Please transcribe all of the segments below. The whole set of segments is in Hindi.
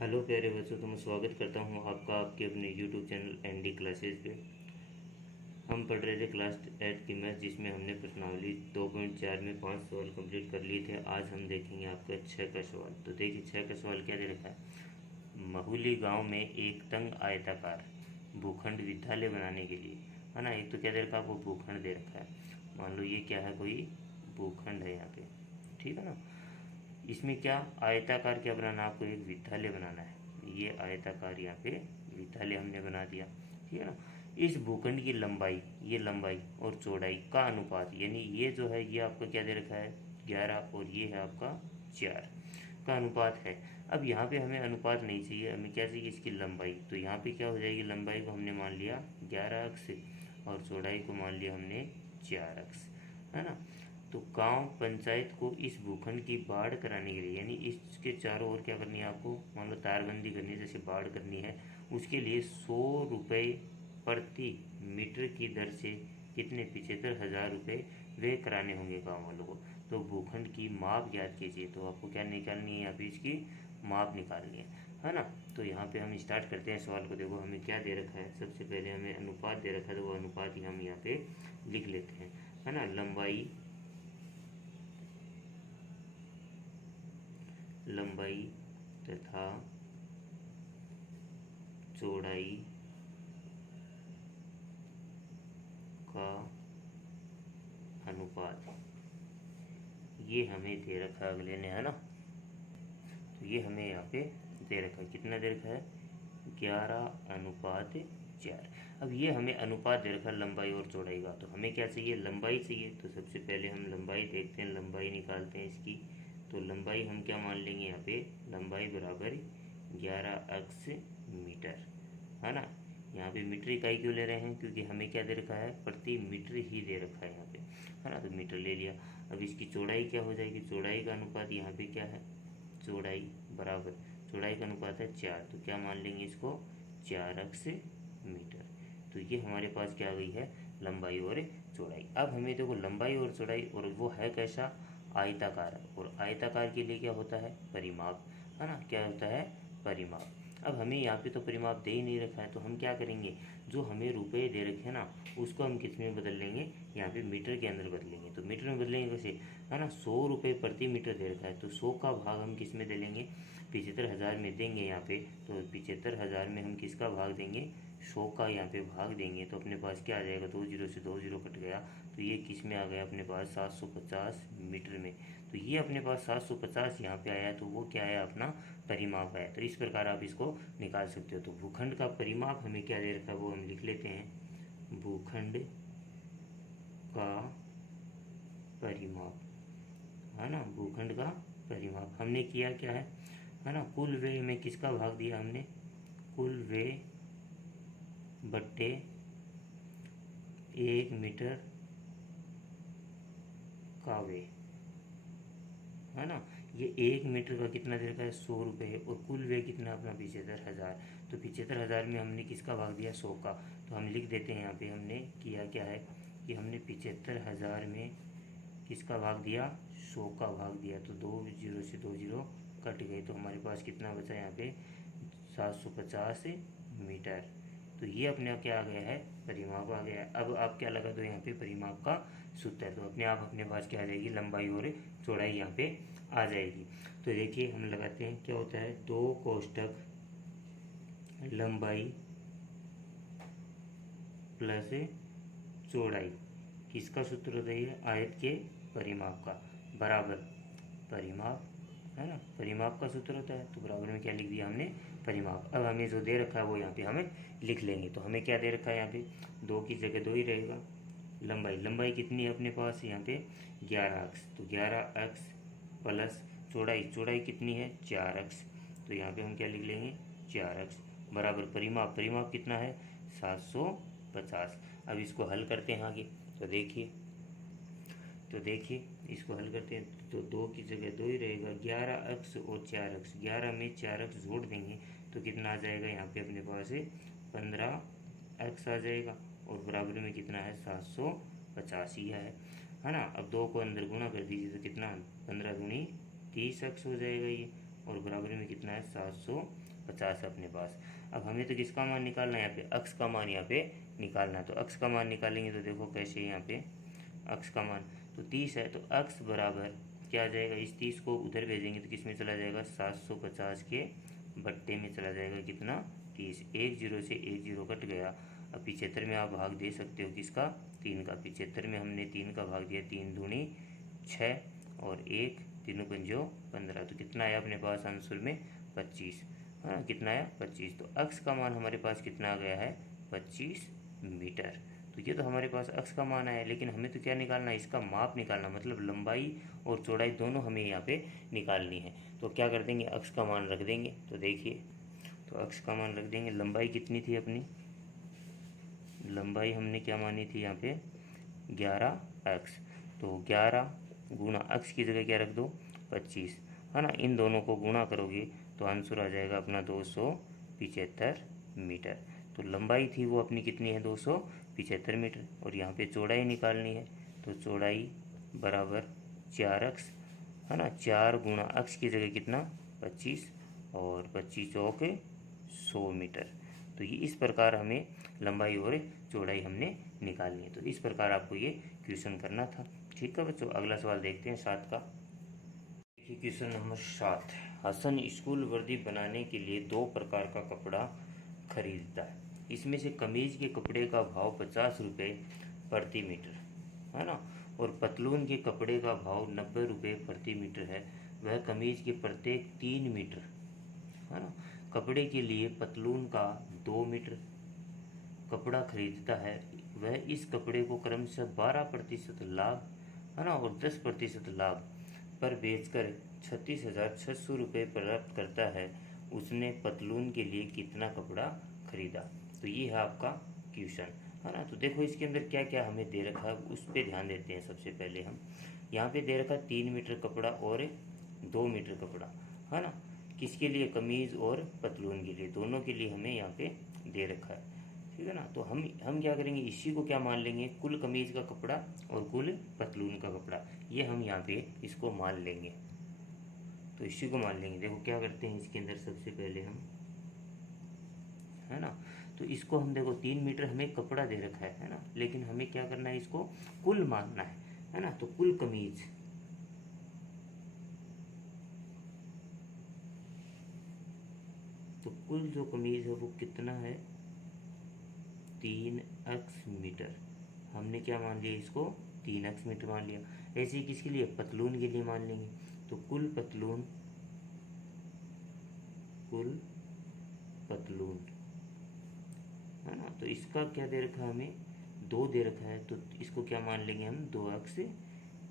हेलो प्यारे बच्चों, तो मैं स्वागत करता हूँ आपका आपके अपने यूट्यूब चैनल एनडी क्लासेस पे। हम पढ़ रहे थे क्लास 8 की मैथ, जिसमें हमने प्रश्नावली 2.4 में 5 सवाल कंप्लीट कर लिए थे। आज हम देखेंगे आपका 6 का सवाल। तो देखिए 6 का सवाल क्या दे रखा है। महुली गांव में एक तंग आयताकार भूखंड विद्यालय बनाने के लिए, है ना। एक तो क्या दे रखा है, आपको भूखंड दे रखा है। मान लो ये क्या है, कोई भूखंड है यहाँ पे, ठीक है ना। इसमें क्या आयताकार क्या बनाना है आपको, एक विद्यालय बनाना है। ये आयताकार यहाँ पे विद्यालय हमने बना दिया, ठीक है ना। इस भूखंड की लंबाई, ये लंबाई और चौड़ाई का अनुपात, यानी ये जो है ये आपका क्या दे रखा है 11 और ये है आपका 4 का अनुपात है। अब यहाँ पे हमें अनुपात नहीं चाहिए, हमें क्या चाहिए, इसकी लंबाई। तो यहाँ पे क्या हो जाएगी, लंबाई को हमने मान लिया 11 अक्स और चौड़ाई को मान लिया हमने 4 अक्स, है ना। तो गांव पंचायत को इस भूखंड की बाढ़ कराने के लिए, यानी इसके चारों ओर क्या करनी है आपको, मान लो तारबंदी करनी है, जैसे बाढ़ करनी है, उसके लिए 100 रुपये प्रति मीटर की दर से कितने 75,000 रुपये वे कराने होंगे गाँव वालों को। तो भूखंड की माप ज्ञात कीजिए। तो आपको क्या निकालनी है यहाँ पे, इसकी माप निकालनी है ना। तो यहाँ पे हम स्टार्ट करते हैं सवाल को। देखो हमें क्या दे रखा है, सबसे पहले हमें अनुपात दे रखा है, तो वो अनुपात ही हम यहाँ पे लिख लेते हैं, है ना। लंबाई तथा चौड़ाई का अनुपात, ये हमें दे रखा है अगले ने, है ना। तो ये हमें यहाँ पे दे रखा है, कितना दे रखा है 11:4। अब ये हमें अनुपात दे रखा है लंबाई और चौड़ाई का, तो हमें क्या चाहिए, लंबाई चाहिए। तो सबसे पहले हम लंबाई देखते हैं, लंबाई निकालते हैं इसकी। तो लंबाई हम क्या मान लेंगे यहाँ पे, लंबाई बराबर 11 अक्स मीटर, है ना। यहाँ पे मीटर इकाई क्यों ले रहे हैं, क्योंकि हमें क्या दे रखा है, प्रति मीटर ही दे रखा है यहाँ पे, है ना। तो मीटर ले लिया। अब इसकी चौड़ाई क्या हो जाएगी, चौड़ाई का अनुपात यहाँ पे क्या है, चौड़ाई बराबर, चौड़ाई का अनुपात है 4, तो क्या मान लेंगे इसको 4 अक्स मीटर। तो ये हमारे पास क्या आ गई है, लंबाई और चौड़ाई। अब हमें देखो लंबाई और चौड़ाई, और वो है कैसा, आयताकार। और आयताकार के लिए क्या होता है, परिमाप, है ना। क्या होता है, परिमाप। अब हमें यहाँ पे तो परिमाप दे ही नहीं रखा है, तो हम क्या करेंगे, जो हमें रुपए दे रखे हैं ना, उसको हम किस में बदल लेंगे, यहाँ पे मीटर के अंदर बदलेंगे। तो मीटर में बदलेंगे कैसे, है ना। 100 रुपये प्रति मीटर दे रखा है, तो 100 का भाग हम किस में दे लेंगे, 75,000 में देंगे यहाँ पे। तो 75,000 में हम किसका भाग देंगे, 100 का यहाँ पे भाग देंगे। तो अपने पास क्या आ जाएगा, 2 जीरो से 2 जीरो कट गया, तो ये किस में आ गया अपने पास 750 मीटर में। तो ये अपने पास 750 यहाँ पे आया, तो वो क्या है, अपना परिमाप है। तो इस प्रकार आप इसको निकाल सकते हो। तो भूखंड का परिमाप हमें क्या दे रखा है, वो हम लिख लेते हैं, भूखंड का परिमाप, है ना। भूखंड का परिमाप हमने किया क्या है ना, कुल व्यय में किसका भाग दिया हमने, कुल व्यय बट्टे 1 मीटर का व्यय, है ना। ये 1 मीटर का कितना दे रखा है, 100 रुपये है, और कुल व्यय कितना अपना 75,000। तो 75,000 में हमने किसका भाग दिया, 100 का। तो हम लिख देते हैं यहाँ पे, हमने किया क्या है कि हमने 75,000 में किसका भाग दिया, 100 का भाग दिया। तो 2 जीरो से 2 जीरो कट गए, तो हमारे पास कितना बचा यहाँ पे 750 मीटर। तो ये अपने आप क्या आ गया है, परिमाप आ गया। अब आप क्या लगा दो यहाँ पे, परिमाप का सूत्र है, तो अपने आप अपने पास क्या आ जाएगी, लंबाई और चौड़ाई यहाँ पे आ जाएगी। तो देखिए हम लगाते हैं, क्या होता है, 2 कोष्टक लंबाई प्लस चौड़ाई, किसका सूत्र होता है, ये आयत के परिमाप का, बराबर परिमाप, है ना। परिमाप का सूत्र होता है, तो बराबर में क्या लिख दिया हमने, परिमाप। अब हमें जो दे रखा है वो यहाँ पे हमें लिख लेंगे। तो हमें क्या दे रखा है यहाँ पे, 2 की जगह 2 ही रहेगा। लंबाई कितनी है अपने पास यहाँ पे 11 अक्स, तो 11 अक्स प्लस चौड़ाई कितनी है 4 अक्स। तो यहाँ पे हम क्या लिख लेंगे, 4 अक्स बराबर परिमाप कितना है 750। अब इसको हल करते हैं आगे। तो देखिए इसको हल करते हैं, तो 2 की जगह 2 ही रहेगा। 11 अक्स और 4 अक्स, 11 में 4 अक्स जोड़ देंगे तो कितना आ जाएगा यहाँ पे अपने पास 15 अक्स आ जाएगा, और बराबर में कितना है 750 ही है ना। अब 2 को अंदर गुणा कर दीजिए, तो कितना 15 दूनी 30 अक्स हो जाएगा ये, और बराबर में कितना है 750 अपने पास। अब हमें तो किसका मान निकालना है, यहाँ पे अक्स का मान यहाँ पे निकालना है। तो अक्स का मान निकालेंगे तो देखो कैसे, यहाँ पे अक्स का मान तो 30 है, तो अक्स बराबर क्या आ जाएगा, इस 30 को उधर भेजेंगे तो किस में चला जाएगा, 750 के बट्टे में चला जाएगा, कितना 30। एक जीरो से एक जीरो कट गया। अब 75 में आप भाग दे सकते हो किसका, 3 का। 75 में हमने 3 का भाग दिया, 3 दूनी 6 और 1 तीनों पंजो 15, तो कितना आया अपने पास आंसर में 25। हाँ कितना आया 25। तो अक्स का मान हमारे पास कितना आ गया है 25 मीटर। तो ये तो हमारे पास अक्स का मान आया, लेकिन हमें तो क्या निकालना है, इसका माप निकालना, मतलब लंबाई और चौड़ाई दोनों हमें यहाँ पे निकालनी है। तो क्या कर देंगे, अक्स का मान रख देंगे। तो देखिए, तो अक्स का मान रख देंगे। लंबाई कितनी थी अपनी, लंबाई हमने क्या मानी थी यहाँ पे 11 अक्स। तो 11 गुणा अक्स की जगह क्या रख दो 25, है ना। इन दोनों को गुणा करोगे तो आंसर आ जाएगा अपना 275 मीटर। तो लंबाई थी वो अपनी कितनी है 275 मीटर, और यहाँ पे चौड़ाई निकालनी है। तो चौड़ाई बराबर 4 अक्स, है ना। 4 गुणा अक्स की जगह कितना 25, और 25 चौक 100 मीटर। तो ये इस प्रकार हमें लंबाई और चौड़ाई हमने निकालनी है। तो इस प्रकार आपको ये क्वेश्चन करना था। ठीक है बच्चों, अगला सवाल देखते हैं 7 का। देखिए क्वेश्चन नंबर 7। हसन स्कूल वर्दी बनाने के लिए 2 प्रकार का कपड़ा खरीदता है। इसमें से कमीज के कपड़े का भाव 50 रुपये प्रति मीटर, है ना, और पतलून के कपड़े का भाव 90 रुपये प्रति मीटर है। वह कमीज के प्रत्येक 3 मीटर, है ना, कपड़े के लिए पतलून का 2 मीटर कपड़ा खरीदता है। वह इस कपड़े को क्रमशः 12% लाभ, है ना, और 10% लाभ पर बेचकर 36,600 रुपये प्राप्त करता है। उसने पतलून के लिए कितना कपड़ा खरीदा। तो ये है आपका क्वेश्चन, है ना। तो देखो इसके अंदर क्या क्या हमें दे रखा है उस पर ध्यान देते हैं। सबसे पहले हम यहाँ पे दे रखा 3 मीटर कपड़ा और 2 मीटर कपड़ा, है ना, किसके लिए, कमीज और पतलून के लिए, दोनों के लिए हमें यहाँ पे दे रखा है। ठीक है ना। तो हम क्या करेंगे, इसी को क्या मान लेंगे, कुल कमीज का कपड़ा और कुल पतलून का कपड़ा, ये हम यहाँ पे इसको मान लेंगे। तो इसी को मान लेंगे। देखो क्या करते हैं इसके अंदर, सबसे पहले हम, है ना, तो इसको हम देखो 3 मीटर हमें कपड़ा दे रखा है ना, लेकिन हमें क्या करना है, इसको कुल मानना है ना। तो कुल कमीज, तो कुल जो कमीज है वो कितना है 3 मीटर। हमने क्या मान लिया, इसको 3 मीटर मान लिया। ऐसे ही किसके लिए, पतलून के लिए मान लेंगे। तो कुल पतलून, कुल पतलून, है ना, तो इसका क्या दे रखा है हमें 2 दे रखा है, तो इसको क्या मान लेंगे हम 2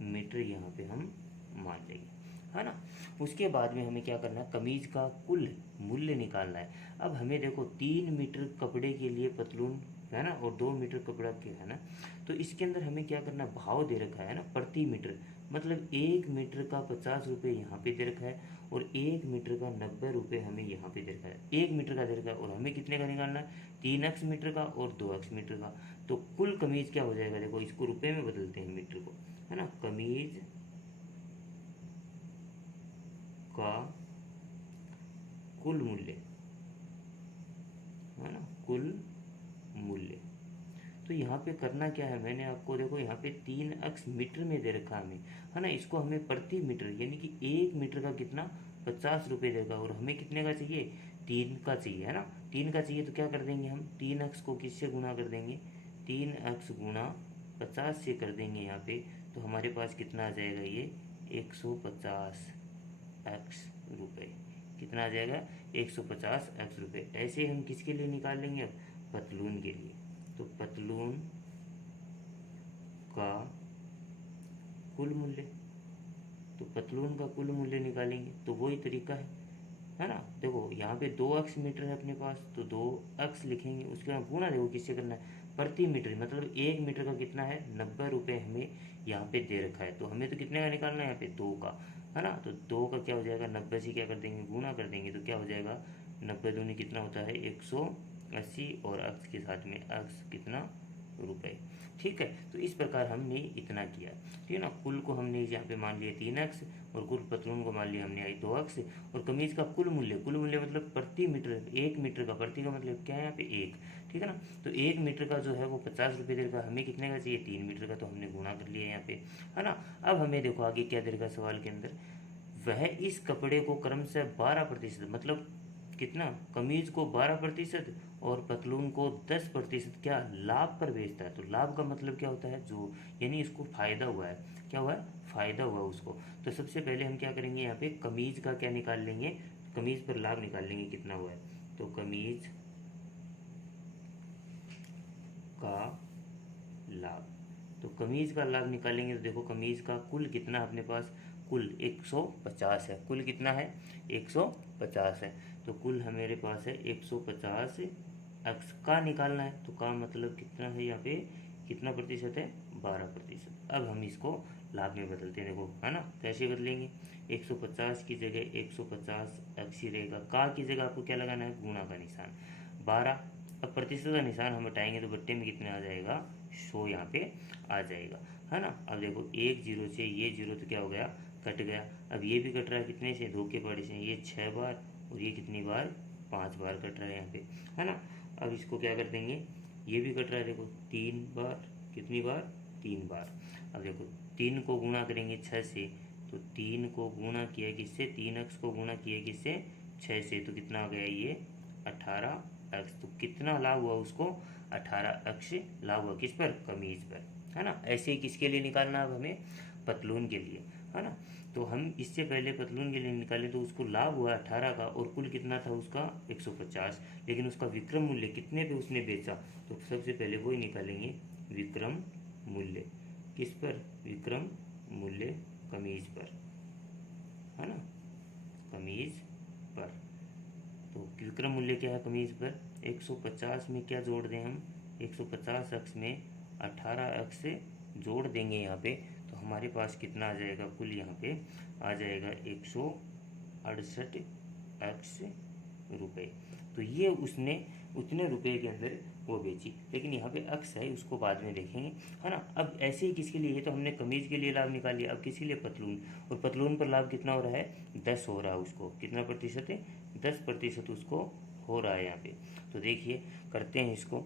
मीटर यहाँ पे हम मान लेंगे, है ना। उसके बाद में हमें क्या करना है, कमीज का कुल मूल्य निकालना है। अब हमें देखो 3 मीटर कपड़े के लिए पतलून, है ना, और 2 मीटर कपड़ा के, है ना, तो इसके अंदर हमें क्या करना, भाव दे रखा है ना प्रति मीटर, मतलब 1 मीटर का 50 रुपये यहाँ पे दे रखा है, और 1 मीटर का 90 रुपये हमें यहाँ पे दे रखा है। 1 मीटर का दे रखा है, और हमें कितने का निकालना है 3 मीटर का और 2 मीटर का। तो कुल कमीज क्या हो जाएगा, देखो इसको रुपये में बदलते हैं मीटर को, है ना, कमीज का कुल मूल्य, है ना, कुल मूल्य। तो यहाँ पे करना क्या है, मैंने आपको देखो यहाँ पे 3 मीटर में दे रखा हमें, है ना, इसको हमें प्रति मीटर यानी कि 1 मीटर का कितना 50 रुपये देगा, और हमें कितने का चाहिए 3 का चाहिए, है ना, 3 का चाहिए। तो क्या कर देंगे हम 3 को किससे गुणा कर देंगे, 3 गुणा 50 से कर देंगे यहाँ पे, तो हमारे पास कितना आ जाएगा ये 150 रुपये। कितना आ जाएगा 150 रुपये। ऐसे हम किसके लिए निकाल लेंगे, अब पतलून के लिए। तो पतलून का कुल मूल्य, तो पतलून का कुल मूल्य निकालेंगे, तो वही तरीका है ना। देखो यहाँ पे 2 मीटर है अपने पास, तो 2 लिखेंगे, उसके बाद गुणा देखो किससे करना है प्रति मीटर, मतलब 1 मीटर का कितना है 90 रुपये हमें यहाँ पे दे रखा है। तो हमें तो कितने का निकालना है यहाँ पे 2 का, है ना। तो 2 का क्या हो जाएगा 90 से क्या कर देंगे गुणा कर देंगे, तो क्या हो जाएगा 90 दूनी कितना होता है 180, और अक्स के साथ में अक्स कितना रुपये। ठीक है, तो इस प्रकार हमने इतना किया। ठीक है ना, कुल को हमने यहाँ पे मान लिया 3x और कुल पतलून को मान लिया हमने 2x और कमीज का कुल मूल्य मतलब प्रति मीटर, 1 मीटर का, प्रति का मतलब क्या है यहाँ पे 1। ठीक है ना, तो 1 मीटर का जो है वो 50 रुपये देगा। हमें कितने का चाहिए? 3 मीटर का, तो हमने गुणा कर लिया यहाँ पे, है ना। अब हमें देखो आगे क्या देगा सवाल के अंदर, वह इस कपड़े को क्रमशः 12% मतलब कितना, कमीज को 12% और पतलून को 10% क्या लाभ पर बेचता है। तो लाभ का मतलब क्या होता है? जो यानी इसको फायदा हुआ है। क्या हुआ है? फायदा हुआ उसको। तो सबसे पहले हम क्या करेंगे, यहाँ पे कमीज का क्या निकाल लेंगे, कमीज पर लाभ निकाल लेंगे कितना हुआ है। तो कमीज का लाभ, तो कमीज का लाभ निकालेंगे तो देखो कमीज का कुल कितना अपने पास, कुल 150 है। कुल कितना है? 150 है। तो कुल हमारे पास है 150 एक्स का निकालना है। तो का मतलब कितना है यहाँ पे, कितना प्रतिशत है? 12%। अब हम इसको लाभ में बदलते हैं, देखो है ना, कैसे बदलेंगे, 150 की जगह 150 एक्स ही रहेगा, का की जगह आपको क्या लगाना है? गुणा का निशान, 12। अब प्रतिशत का निशान हम हटाएंगे तो बट्टे में कितना आ जाएगा? 100 यहाँ पे आ जाएगा, है ना। अब देखो एक जीरो से ये जीरो तो क्या हो गया? कट गया। अब ये भी कट रहा है कितने से? 2 के पड़े से, ये 6 बार और ये कितनी बार? 5 बार कट रहा है यहाँ पे, है ना। अब इसको क्या कर देंगे, ये भी कट रहा है देखो 3 बार, कितनी बार? 3 बार। अब देखो 3 को गुणा करेंगे 6 से, तो 3 को गुणा किया किससे? 3x को गुणा किया किससे? 6 से, तो कितना आ गया ये? 18x। तो कितना लाभ हुआ उसको? 18x लाभ हुआ, किस पर? कमीज पर, है ना। ऐसे ही किसके लिए निकालना अब हमें? पतलून के लिए, है ना। तो हम इससे पहले पतलून के लिए निकाले तो उसको लाभ हुआ 18 का और कुल कितना था उसका? 150। लेकिन उसका विक्रम मूल्य कितने पे उसने बेचा? तो सबसे पहले वही निकालेंगे, विक्रम मूल्य। किस पर? विक्रम मूल्य कमीज पर, है ना, कमीज पर। तो विक्रम मूल्य क्या है कमीज पर? 150 में क्या जोड़ दें हम? 150 एक्स में 18 एक्स से जोड़ देंगे यहाँ पे, तो हमारे पास कितना आ जाएगा? कुल यहाँ पे आ जाएगा 168 एक्स रुपये। तो ये उसने उतने रुपए के अंदर वो बेची, लेकिन यहाँ पे अक्स है उसको बाद में देखेंगे, है ना। अब ऐसे ही किसके लिए, ये तो हमने कमीज के लिए लाभ निकाल लिया, अब किसी लिए? पतलून। और पतलून पर लाभ कितना हो रहा है? 10 हो रहा है उसको, कितना प्रतिशत है? 10% उसको हो रहा है यहाँ पे। तो देखिए करते हैं इसको,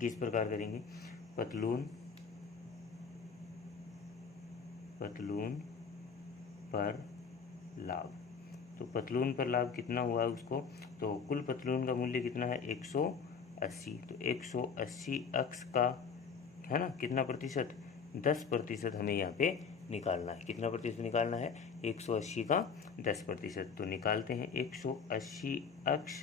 किस प्रकार करेंगे, पतलून पर लाभ। तो पतलून पर लाभ कितना हुआ उसको? तो कुल पतलून का मूल्य कितना है? 180। तो 180 अक्स का, है ना, कितना प्रतिशत? 10% हमें यहाँ पे निकालना है। कितना प्रतिशत निकालना है? 180 का 10%। तो निकालते हैं 180 अक्स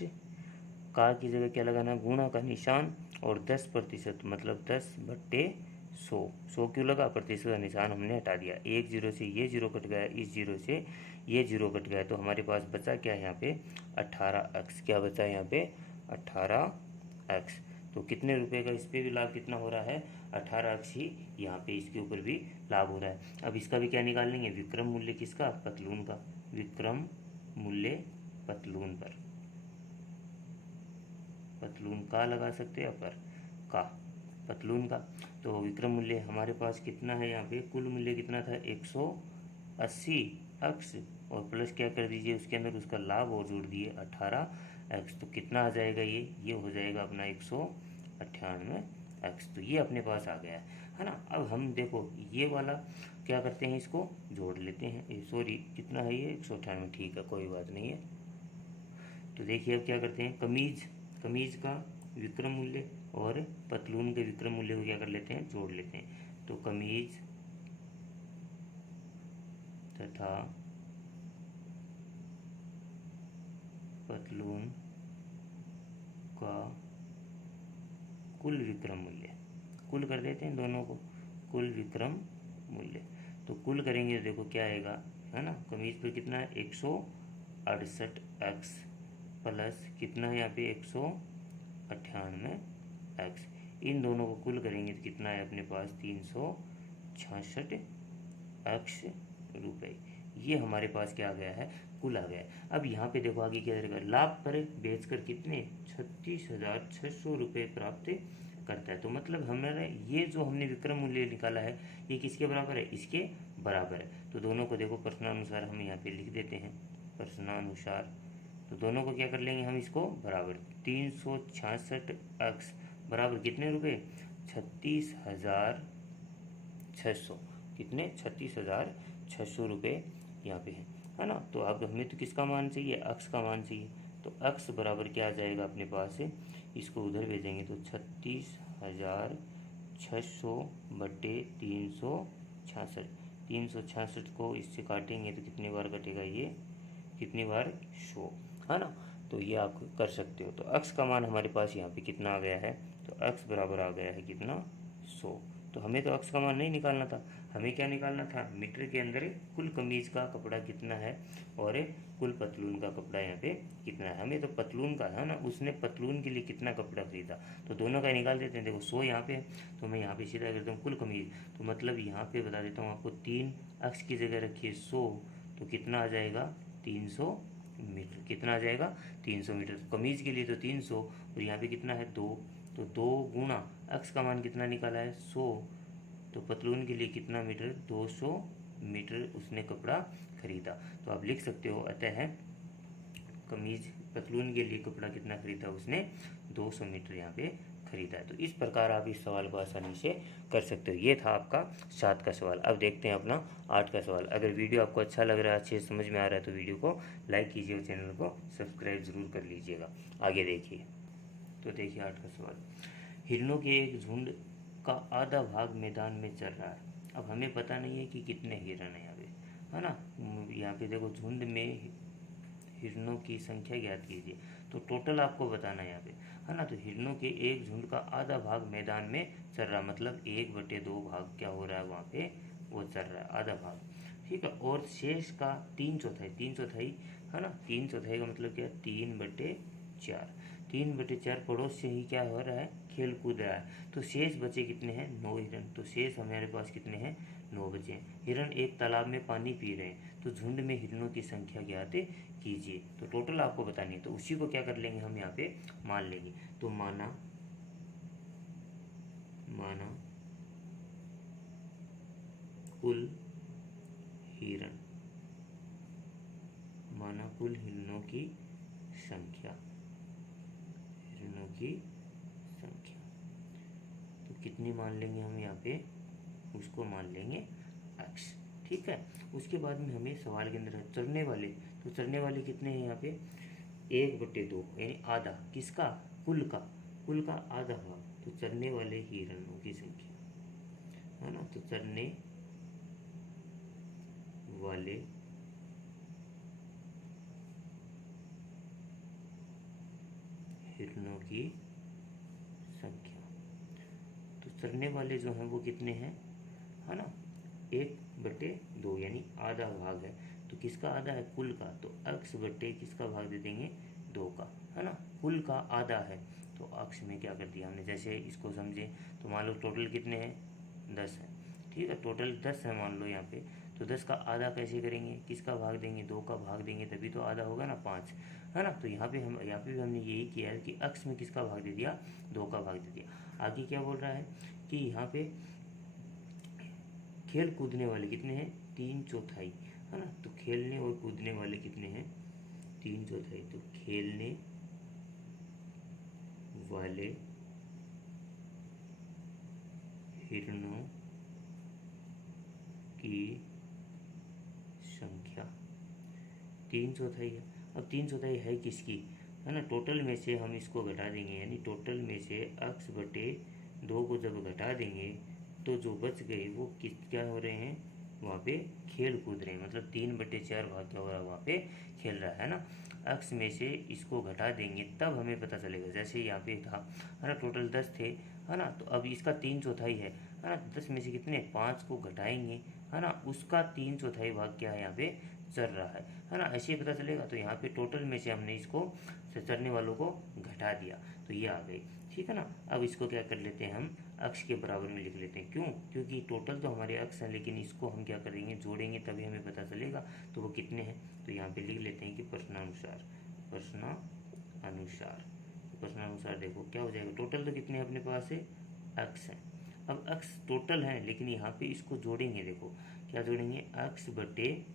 का की जगह क्या लगाना? गुणा का निशान और 10% मतलब 10/100। 100 क्यों लगा? प्रतिशत का निशान हमने हटा दिया। एक जीरो से ये जीरो कट गया, इस जीरो से ये जीरो कट गया, तो हमारे पास बचा क्या है यहाँ पे? 18x। क्या बचा है यहाँ पे? 18x। तो कितने रुपए का इस पर भी लाभ कितना हो रहा है? 18x ही यहाँ पे इसके ऊपर भी लाभ हो रहा है। अब इसका भी क्या निकाल लेंगे? विक्रम मूल्य किसका? पतलून का। विक्रम मूल्य पतलून पर, पतलून का लगा सकते हैं पर, का, पतलून का। तो विक्रम मूल्य हमारे पास कितना है यहाँ पे? कुल मूल्य कितना था? 180 एक्स और प्लस क्या कर दीजिए उसके अंदर, उसका लाभ और जोड़ दिए 18 एक्स। तो कितना आ जाएगा ये हो जाएगा अपना 198 एक्स। तो ये अपने पास आ गया है ना। अब हम देखो ये वाला क्या करते हैं, इसको जोड़ लेते हैं। सॉरी कितना है ये? 198, ठीक है कोई बात नहीं है। तो देखिए अब क्या करते हैं, कमीज का विक्रम मूल्य और पतलून के विक्रम मूल्य को क्या कर लेते हैं? जोड़ लेते हैं। तो कमीज तथा पतलून का कुल विक्रम मूल्य, कुल कर देते हैं दोनों को, कुल विक्रम मूल्य। तो कुल करेंगे तो देखो क्या आएगा, है ना। कमीज पर कितना है? 168 एक्स प्लस कितना है यहाँ पे? 198 एक्स। इन दोनों को कुल करेंगे तो कितना है अपने पास? 366 एक्स रुपये। ये हमारे पास क्या आ गया है? कुल आ गया है। अब यहाँ पे देखो आगे क्या करेगा, लाभ पर बेचकर कितने? 36,600 रुपये प्राप्त करता है। तो मतलब हमारा ये जो हमने विक्रम मूल्य निकाला है ये किसके बराबर है, इसके बराबर है। तो दोनों को देखो प्रश्नानुसार हम यहाँ पे लिख देते हैं, प्रश्नानुसार। तो दोनों को क्या कर लेंगे हम, इसको बराबर 366 अक्स बराबर कितने रुपए, 36,600, कितने 36,600 रुपये यहाँ पे है ना। तो अब हमें तो किसका मान चाहिए, अक्स का मान चाहिए। तो अक्स बराबर क्या आ जाएगा अपने पास से, इसको उधर भेजेंगे तो 36,600 बटे 366, 366 को इससे काटेंगे तो कितनी बार कटेगा ये, कितनी बार 100, है ना। तो ये आप कर सकते हो। तो अक्स का मान हमारे पास यहाँ पे कितना आ गया है, तो अक्स बराबर आ गया है कितना, 100। तो हमें तो अक्स का मान नहीं निकालना था, हमें क्या निकालना था, मीटर के अंदर कुल कमीज का कपड़ा कितना है और कुल पतलून का कपड़ा यहाँ पे कितना है। हमें तो पतलून का है ना, उसने पतलून के लिए कितना कपड़ा खरीदा, तो दोनों का निकाल देते हैं। देखो 100 यहाँ पे है, तो मैं यहाँ पे सीधा करता हूँ कुल कमीज। तो मतलब यहाँ पे बता देता हूँ आपको, 3 अक्स की जगह रखिए 100, तो कितना आ जाएगा 300 मीटर, कितना आ जाएगा 300 मीटर। कमीज के लिए तो 300 और यहाँ पे कितना है 2, तो 2 गुणा अक्स का मान कितना निकाला है 100, तो पतलून के लिए कितना मीटर, 200 मीटर उसने कपड़ा खरीदा। तो आप लिख सकते हो, अतः कमीज पतलून के लिए कपड़ा कितना खरीदा उसने, 200 मीटर यहाँ पे खरीदा है। तो इस प्रकार आप इस सवाल को आसानी से कर सकते हो। ये था आपका 7 का सवाल। अब देखते हैं अपना 8 का सवाल। अगर वीडियो आपको अच्छा लग रहा है, अच्छे से समझ में आ रहा है, तो वीडियो को लाइक कीजिए और चैनल को सब्सक्राइब जरूर कर लीजिएगा। आगे देखिए, तो देखिए 8 का सवाल, हिरणों के एक झुंड का आधा भाग मैदान में चल रहा है। अब हमें पता नहीं है कि कितने हिरण है यहाँ पे, है ना। यहाँ पे देखो झुंड में हिरणों की संख्या ज्ञात कीजिए, तो टोटल आपको बताना है यहाँ पे, है ना। तो हिरणों के एक झुंड का आधा भाग मैदान में चल रहा, मतलब 1/2 भाग क्या हो रहा है वहाँ पे, वो चल रहा है आधा भाग, ठीक है। और शेष का 3/4, 3/4 है ना, 3/4 का मतलब क्या, 3/4, 3/4 पड़ोस से ही क्या हो रहा है, खेल कूद रहा है। तो शेष बचे कितने हैं, 9 हिरण। तो शेष हमारे पास कितने हैं, 9 बचे हैं। हिरण एक तालाब में पानी पी रहे हैं, तो झुंड में हिरणों की संख्या ज्ञात कीजिए। तो टोटल आपको बतानी है, तो उसी को क्या कर लेंगे हम यहाँ पे मान लेंगे। तो माना कुल हिरण, माना कुल हिरणों की संख्या, हिरणों की संख्या, तो कितनी मान लेंगे हम यहाँ पे, उसको मान लेंगे एक्स, ठीक है। उसके बाद में हमें सवाल के अंदर चरने वाले, तो चरने वाले कितने हैं यहाँ पे, 1/2 यानी आधा, किसका, कुल का, कुल का आधा भाग। तो चरने वाले हिरणों की संख्या, है ना। तो चरने वाले हिरणों की संख्या, तो चरने वाले जो हैं वो कितने हैं, है ना, 1/2 यानी आधा भाग है। तो किसका आधा है, कुल का, तो अक्स बटे किसका भाग दे देंगे, 2 का, है ना। कुल का आधा है, तो अक्स में क्या कर दिया हमने, जैसे इसको समझे, तो मान लो टोटल कितने हैं, 10 है, ठीक है। टोटल 10 है मान लो यहाँ पे, तो 10 का आधा कैसे करेंगे, किसका भाग देंगे, 2 का भाग देंगे, तभी तो आधा होगा ना, 5, है ना। तो यहाँ पे भी हमने यही किया है कि अक्स में किसका भाग दे दिया, 2 का भाग दे दिया। आगे क्या बोल रहा है कि यहाँ पे खेल कूदने वाले कितने हैं, 3/4, है ना। तो खेलने और कूदने वाले कितने हैं, 3/4। तो खेलने वाले हिरणों की संख्या 3/4 है। अब 3/4 है किसकी, है ना, टोटल में से हम इसको घटा देंगे, यानी टोटल में से अक्स बटे 2 को जब घटा देंगे तो जो बच गए वो क्या हो रहे हैं, वहाँ पे खेल कूद रहे हैं, मतलब 3/4 भाग क्या हो रहा है, वहाँ पे खेल रहा है ना। अक्स में से इसको घटा देंगे तब हमें पता चलेगा, जैसे यहाँ पे था, है ना, टोटल 10 थे, है ना। तो अब इसका 3/4 है ना, 10 में से कितने, 5 को घटाएंगे, है ना, उसका 3/4 भाग क्या है यहाँ पे चल रहा है ना, ऐसे ही पता चलेगा। तो यहाँ पे टोटल में से हमने इसको चरने वालों को घटा दिया, तो ये आ गई, ठीक है ना। अब इसको क्या कर लेते हैं, हम अक्स के बराबर में लिख लेते हैं, क्यों, क्योंकि टोटल तो हमारे अक्स हैं, लेकिन इसको हम क्या करेंगे, जोड़ेंगे, तभी हमें पता चलेगा तो वो कितने हैं। तो यहाँ पे लिख लेते हैं कि प्रश्नानुसार, प्रश्नानुसार, प्रश्नानुसार देखो क्या हो जाएगा, टोटल तो कितने अपने पास है, x है। अब x टोटल है, लेकिन यहाँ पे इसको जोड़ेंगे, देखो क्या जोड़ेंगे, x बटे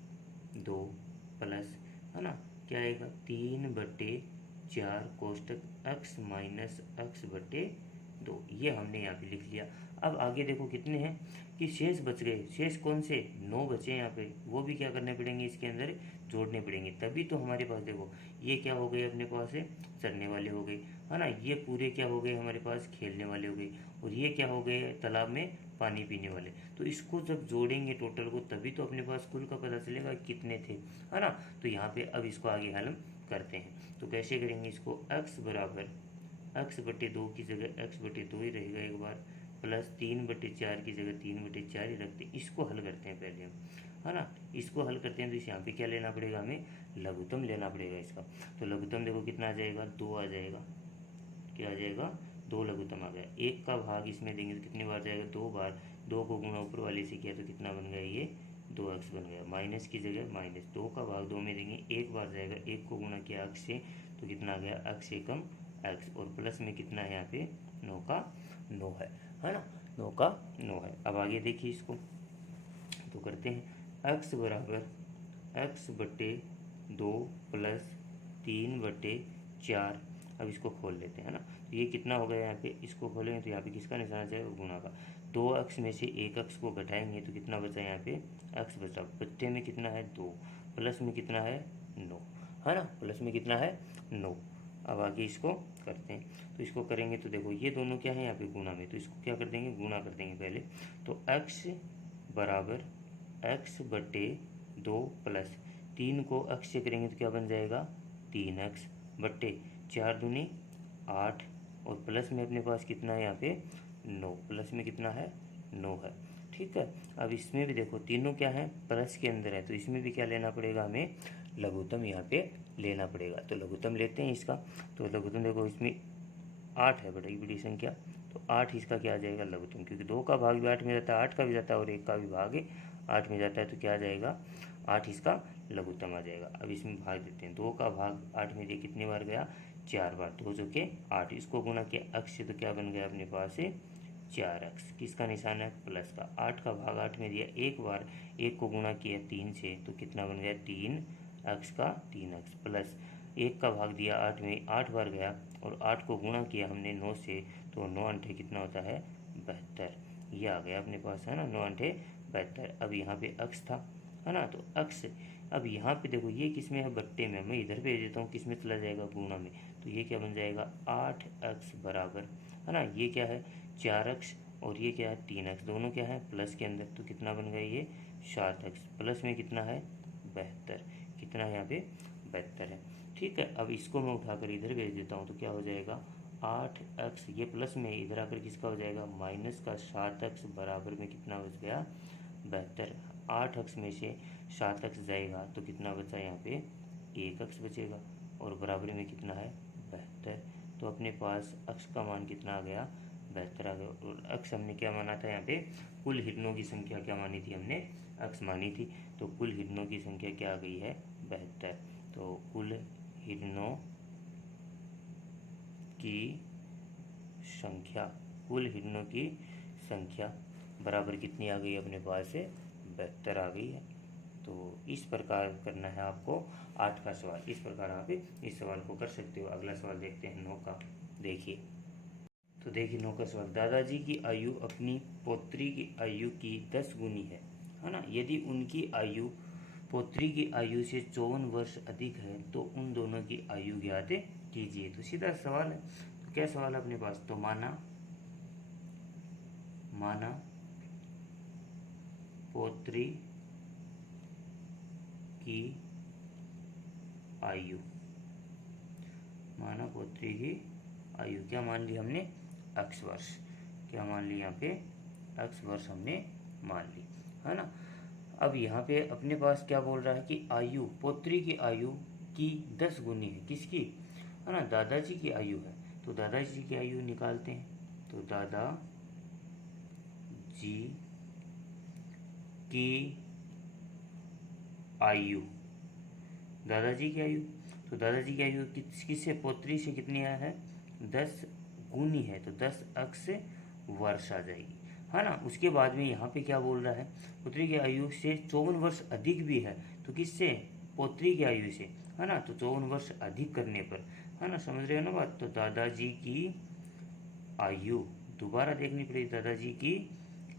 2 प्लस, है ना, क्या आएगा 3/4 कोष्टक x माइनस x बटे 2, ये हमने यहाँ पे लिख लिया। अब आगे देखो कितने हैं कि शेष बच गए, शेष कौन से, 9 बचे यहाँ पे, वो भी क्या करने पड़ेंगे, इसके अंदर जोड़ने पड़ेंगे, तभी तो हमारे पास देखो ये क्या हो गए अपने पास है, चढ़ने वाले हो गए, है ना, ये पूरे क्या हो गए हमारे पास, खेलने वाले हो गए, और ये क्या हो गए, तालाब में पानी पीने वाले। तो इसको जब जोड़ेंगे टोटल को, तभी तो अपने पास कुल का पता चलेगा कितने थे, है ना। तो यहाँ पे अब इसको आगे हल करते हैं, तो कैसे करेंगे इसको, x बराबर x बटे 2 की जगह x बटे 2 ही रहेगा एक बार, प्लस 3/4 की जगह 3/4 ही रखते हैं। इसको हल करते हैं पहले हम, है ना, इसको हल करते हैं। तो इस यहाँ पे क्या लेना पड़ेगा, हमें लघुत्तम लेना पड़ेगा इसका। तो लघुत्तम देखो कितना आ जाएगा, 2 आ जाएगा, क्या आ जाएगा, 2 लघुत्तम आ गया। 1 का भाग इसमें देंगे तो कितनी बार जाएगा, 2 बार, 2 को गुणा ऊपर वाले से किया तो कितना बन गया, ये 2x बन गया। माइनस की जगह माइनस, 2 का भाग 2 में देंगे, 1 बार जाएगा, 1 को गुणा किया x से तो कितना आ गया, x एकम x, और प्लस में कितना है यहाँ पे, 9 का 9 है ना, 9 का 9 है। अब आगे देखिए इसको, तो करते हैं x बराबर x बटे 2 प्लस 3/4। अब इसको खोल लेते हैं, है ना, तो ये कितना हो गया यहाँ पे, इसको खोलेंगे तो यहाँ पे किसका निशान आ जाएगा, गुणा का। 2x में से 1x को घटाएंगे तो कितना बचा यहाँ पे, x बचा, बच्चे में कितना है 2, प्लस में कितना है 9, है ना, प्लस में कितना है 9। अब आगे इसको करते हैं, तो इसको करेंगे तो देखो ये दोनों क्या है यहाँ पे गुणा में, तो इसको क्या कर देंगे, गुणा कर देंगे पहले। तो x बराबर x बटे 2 प्लस 3 को x से करेंगे तो क्या बन जाएगा, 3x बटे 4 दूनी 8, और प्लस में अपने पास कितना है यहाँ पे 9, प्लस में कितना है 9 है, ठीक है। अब इसमें भी देखो तीनों क्या है, प्लस के अंदर है, तो इसमें भी क्या लेना पड़ेगा, हमें लघुत्तम यहाँ पे लेना पड़ेगा। तो लघुत्तम लेते हैं इसका, तो लघुत्तम देखो इसमें 8 है, बड़ी बड़ी संख्या, तो 8 इसका क्या आ जाएगा लघुत्तम, क्योंकि 2 का भाग भी 8 में जाता है, 8 का भी जाता है, और 1 का भी भाग 8 में जाता है, तो क्या आ जाएगा 8 इसका लघुत्तम आ जाएगा। अब इसमें भाग देते हैं, 2 का भाग 8 में दिए कितनी बार गया, 4 बार, 2 जो के 8, इसको गुना किया x से तो क्या बन गया अपने पास है 4x, किसका निशान है, प्लस का। 8 का भाग 8 में दिया एक बार, 1 को गुना किया 3 से तो कितना बन गया 3x का 3x, प्लस 1 का भाग दिया 8 में 8 बार गया, और 8 को गुणा किया हमने 9 से, तो 9 अंठे कितना होता है 72, ये आ गया अपने पास, है ना, 9 अंठे 72। अब यहाँ पे x था, है ना, तो x, अब यहाँ पे देखो ये किस में है, बट्टे में, मैं इधर भेज देता हूँ, किस में चला जाएगा, गुणा में, तो ये क्या बन जाएगा 8x बराबर, है ना, ये क्या है 4x, और ये क्या है 3x, दोनों क्या है प्लस के अंदर, तो कितना बन गया ये 7x, प्लस में कितना है 72, कितना है यहाँ पे 72 है, ठीक है। अब इसको मैं उठाकर इधर भेज देता हूँ, तो क्या हो जाएगा 8x, ये प्लस में इधर आकर किसका हो जाएगा माइनस का 7x बराबर में कितना बच गया 72। 8x में से 7x जाएगा तो कितना बचा यहाँ पे 1x बचेगा, और बराबरी में कितना है 72, तो अपने पास x का मान कितना आ गया 72 आ गया। और x हमने क्या माना था यहाँ पे, कुल हिरणों की संख्या क्या मानी थी हमने, x मानी थी, तो कुल हिरणों की संख्या क्या आ गई है 72। तो कुल हिरणों की संख्या, कुल हिरणों की संख्या बराबर कितनी आ गई अपने पास से 72 आ गई है। तो इस प्रकार करना है आपको 8 का सवाल, इस प्रकार आप इस सवाल को कर सकते हो। अगला सवाल देखते हैं 9 का, देखिए, तो देखिए 9 का सवाल, दादाजी की आयु अपनी पौत्री की आयु की 10 गुनी है ना, यदि उनकी आयु पौत्री की आयु से 54 वर्ष अधिक है तो उन दोनों की आयु ज्ञात कीजिए। तो सीधा सवाल है, तो क्या सवाल है अपने पास, तो माना पौत्री की आयु, माना पौत्री की आयु क्या मान ली हमने x वर्ष, क्या मान ली यहाँ पे x वर्ष हमने मान ली, है ना। अब यहाँ पे अपने पास क्या बोल रहा है कि आयु, पौत्री की आयु की 10 गुनी है, किसकी, है ना, दादाजी की आयु है, तो दादाजी की आयु निकालते हैं। तो दादाजी की आयु, दादाजी की आयु, तो दादाजी की आयु किससे, पौत्री से कितनी है 10 गुनी है तो 10 अक्ष वर्ष आ जाएगी, है ना। उसके बाद में यहाँ पे क्या बोल रहा है, पुत्री की आयु से 54 वर्ष अधिक भी है तो किससे, पौत्री की आयु से, है ना। तो 54 वर्ष अधिक करने पर, है ना, समझ रहे हो ना बात। तो दादाजी की आयु दोबारा देखनी पड़ेगी, दादाजी की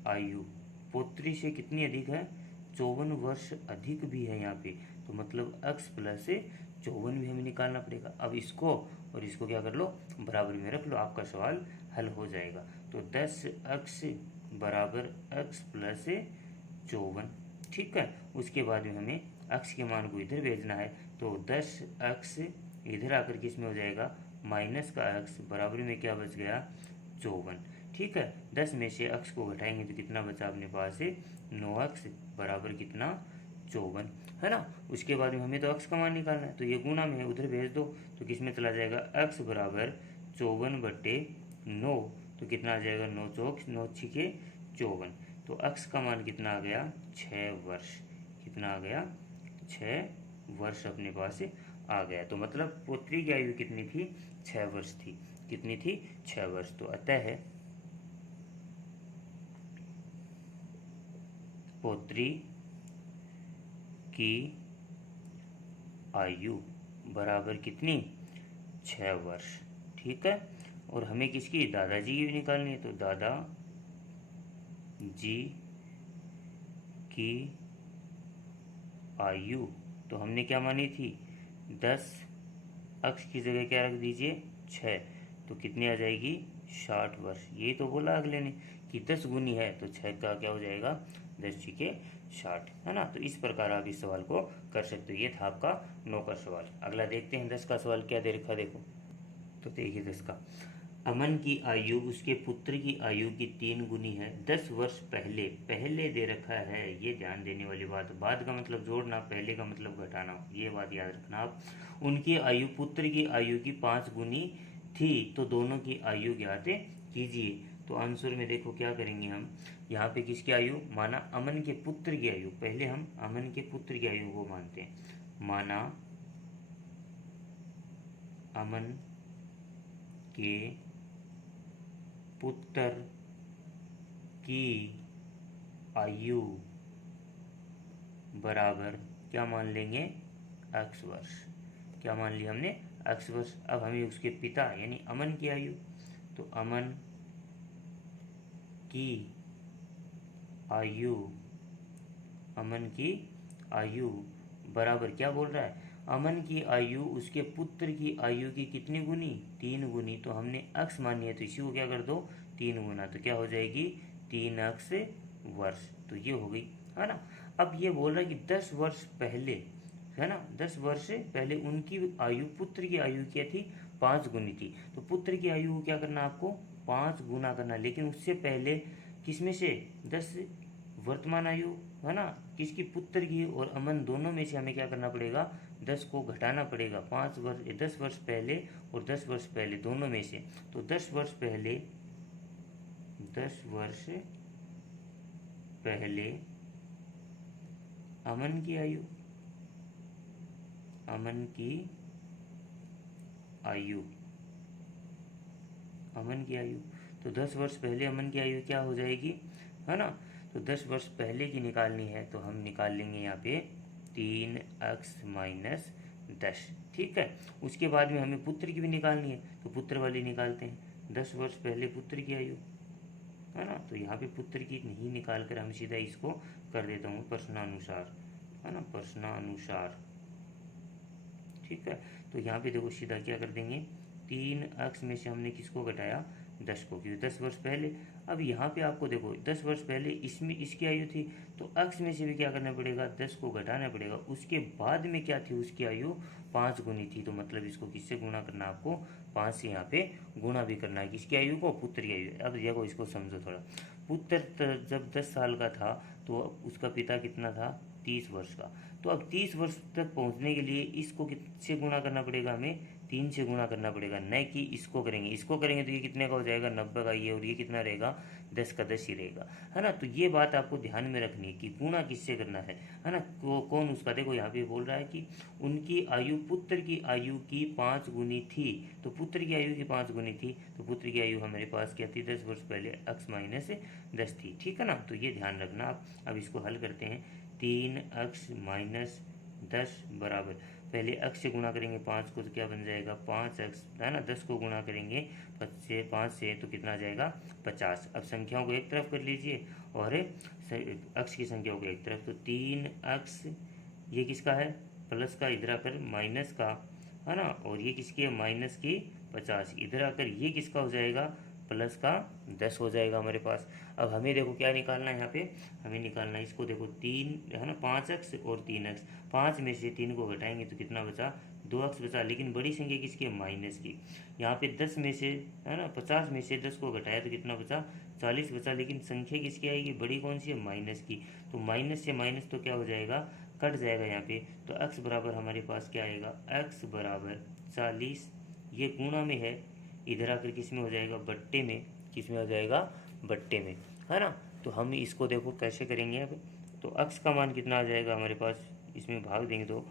आयु पौत्री से कितनी अधिक है, 54 वर्ष अधिक भी है यहाँ पे, तो मतलब x प्लस 54 भी हमें निकालना पड़ेगा। अब इसको और इसको क्या कर लो, बराबर में रख लो, आपका सवाल हल हो जाएगा। तो 10x बराबर x प्लस 54, ठीक है। उसके बाद में हमें x के मान को इधर भेजना है, तो 10x इधर आकर किस में हो जाएगा, माइनस का x बराबर में क्या बच गया, 54, ठीक है। 10 में से x को घटाएंगे तो कितना बचा अपने पास है, 9x बराबर कितना, 54, है ना। उसके बाद में हमें तो x का मान निकालना है, तो ये गुणा में है, उधर भेज दो तो किस में चला जाएगा, x बराबर 54/9, तो कितना आ जाएगा, 9 चौक 9 छिके 54, तो x का मान कितना आ गया, 6 वर्ष, कितना आ गया, 6 वर्ष अपने पास आ गया। तो मतलब पुत्री की आयु कितनी थी, 6 वर्ष थी, कितनी थी, 6 वर्ष। तो अतः है पौत्री की आयु बराबर कितनी, 6 वर्ष, ठीक है। और हमें किसकी, दादाजी की भी निकालनी है, तो दादा जी की आयु तो हमने क्या मानी थी, 10 अक्ष की जगह क्या रख दीजिए, 6, तो कितनी आ जाएगी, 60 वर्ष। यही तो बोला अगले ने कि 10 गुनी है तो 6 का क्या हो जाएगा, 10 छिके 60, है ना। तो इस प्रकार आप इस सवाल को कर सकते हो। ये था आपका 9 का सवाल। अगला देखते हैं 10 का सवाल क्या दे रखा, देखो तो देखिए 10 का, अमन की आयु उसके पुत्र की आयु की 3 गुनी है 10 वर्ष पहले, पहले दे रखा है, ये ध्यान देने वाली बात। बाद का मतलब जोड़ना, पहले का मतलब घटाना, ये बात याद रखना आप। उनकी आयु पुत्र की आयु की 5 गुनी थी तो दोनों की आयु ज्ञात कीजिए। तो आंसर में देखो क्या करेंगे हम, यहाँ पे किसकी आयु माना, अमन के पुत्र की आयु, पहले हम अमन के पुत्र की आयु को मानते हैं, माना अमन के पुत्र की आयु बराबर क्या मान लेंगे, x वर्ष, क्या मान लिया हमने, x वर्ष। अब हमें उसके पिता यानी अमन की आयु, तो अमन की आयु, अमन की आयु बराबर क्या बोल रहा है, अमन की आयु उसके पुत्र की आयु की कितनी गुनी, 3 गुनी, तो हमने x मानी है तो इसी को क्या कर दो, 3 गुना, तो क्या हो जाएगी, 3x वर्ष। तो ये हो गई, है ना। अब ये बोल रहा है कि 10 वर्ष पहले, है ना, 10 वर्ष पहले उनकी आयु, पुत्र की आयु क्या थी, 5 गुनी थी, तो पुत्र की आयु को क्या करना आपको, 5 गुना करना। लेकिन उससे पहले किसमें से, 10 वर्तमान आयु, है ना, किसकी, पुत्र की, और अमन दोनों में से हमें क्या करना पड़ेगा, 10 को घटाना पड़ेगा, 5 वर्ष, 10 वर्ष पहले और 10 वर्ष पहले दोनों में से। तो 10 वर्ष पहले, 10 वर्ष पहले अमन की आयु, अमन की आयु, अमन की आयु, तो 10 वर्ष पहले अमन की आयु क्या हो जाएगी, है ना। तो 10 वर्ष पहले की निकालनी है तो हम निकाल लेंगे यहाँ पे 3x माइनस 10, ठीक है। उसके बाद में हमें पुत्र की भी निकालनी है तो पुत्र वाली निकालते हैं, 10 वर्ष पहले पुत्र की आयु, है ना। तो यहाँ पे पुत्र की नहीं निकाल कर हम सीधा इसको कर देता हूँ प्रश्नानुसार, है ना, प्रश्नानुसार, ठीक है। तो यहाँ पे देखो सीधा क्या कर देंगे, 3x में से हमने किसको घटाया, 10 को, क्योंकि 10 वर्ष पहले। अब यहाँ पे आपको देखो 10 वर्ष पहले इसमें इसकी आयु थी तो x में से भी क्या करना पड़ेगा, 10 को घटाना पड़ेगा। उसके बाद में क्या थी, उसकी आयु 5 गुनी थी, तो मतलब इसको किससे गुणा करना, आपको 5 से यहाँ पे गुणा भी करना है, किसकी आयु को, पुत्र की आयु। अब देखो इसको समझो थोड़ा, पुत्र जब 10 साल का था तो उसका पिता कितना था, 30 वर्ष का। तो अब 30 वर्ष तक पहुंचने के लिए इसको किससे गुणा करना पड़ेगा, हमें 3 से गुणा करना पड़ेगा, न कि इसको करेंगे। इसको करेंगे तो ये कितने का हो जाएगा, 90 का ये, और ये कितना रहेगा, 10 का 10 ही रहेगा, है ना। तो ये बात आपको ध्यान में रखनी है कि गुणा किससे करना है ना। कौन उसका, देखो यहाँ पे बोल रहा है कि उनकी आयु पुत्र की आयु की 5 गुनी थी। तो पुत्र की आयु की 5 गुनी थी, तो पुत्र की आयु हमारे पास क्या थी, 10 वर्ष पहले, x माइनस 10 थी, ठीक है ना। तो ये ध्यान रखना आप। अब इसको हल करते हैं। 3x माइनस 10 बराबर, पहले x से गुणा करेंगे 5 को तो क्या बन जाएगा, 5x, है ना। 10 को गुणा करेंगे 5 से तो कितना आ जाएगा, 50। अब संख्याओं को एक तरफ कर लीजिए और x की संख्याओं को एक तरफ। तो 3x ये किसका है, प्लस का, इधर आकर माइनस का, है ना, और ये किसकी है, माइनस की 50, इधर आकर ये किसका हो जाएगा, प्लस का 10 हो जाएगा हमारे पास। अब हमें देखो क्या निकालना है यहाँ पे, हमें निकालना है इसको, देखो 3 है ना, 5x और 3x, 5 में से 3 को घटाएंगे तो कितना बचा, 2x बचा। लेकिन बड़ी संख्या किसकी है, माइनस की। यहाँ पे 10 में से, है ना, 50 में से 10 को घटाया तो कितना बचा, 40 बचा। लेकिन संख्या किसकी आएगी, बड़ी कौन सी है, माइनस की। तो माइनस से माइनस तो क्या हो जाएगा, कट जाएगा यहाँ पे। तो x बराबर हमारे पास क्या आएगा, x बराबर 40, ये गुणा में है, इधर आकर किस में हो जाएगा, बट्टे में, किस में हो जाएगा, बट्टे में, है ना। तो हम इसको देखो कैसे करेंगे अब। तो x का मान कितना आ जाएगा हमारे पास, इसमें भाग देंगे तो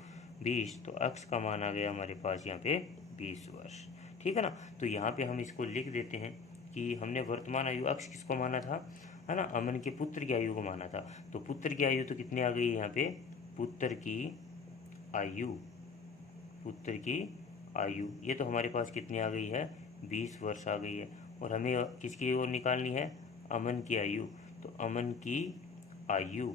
20, तो x का मान आ गया हमारे पास यहाँ पे 20 वर्ष, ठीक है ना। तो यहाँ पे हम इसको लिख देते हैं कि हमने वर्तमान आयु x किसको माना था, है ना, अमन के पुत्र की आयु को माना था। तो पुत्र की आयु तो कितनी आ गई यहाँ पे, पुत्र की आयु, पुत्र की आयु ये तो हमारे पास कितनी आ गई है, 20 वर्ष आ गई है। और हमें किसकी ओर निकालनी है, अमन की आयु। तो अमन की आयु,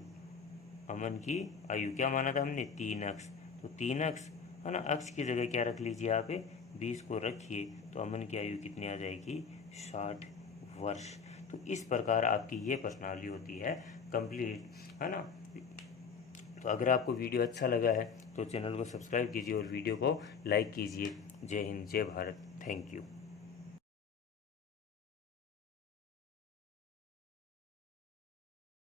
अमन की आयु क्या माना था हमने, 3x। तो 3x, है ना, x की जगह क्या रख लीजिए यहाँ पे, 20 को रखिए, तो अमन की आयु कितनी आ जाएगी, 60 वर्ष। तो इस प्रकार आपकी ये प्रश्नावली होती है कंप्लीट, है ना। तो अगर आपको वीडियो अच्छा लगा है तो चैनल को सब्सक्राइब कीजिए और वीडियो को लाइक कीजिए। जय हिंद, जय भारत, थैंक यू।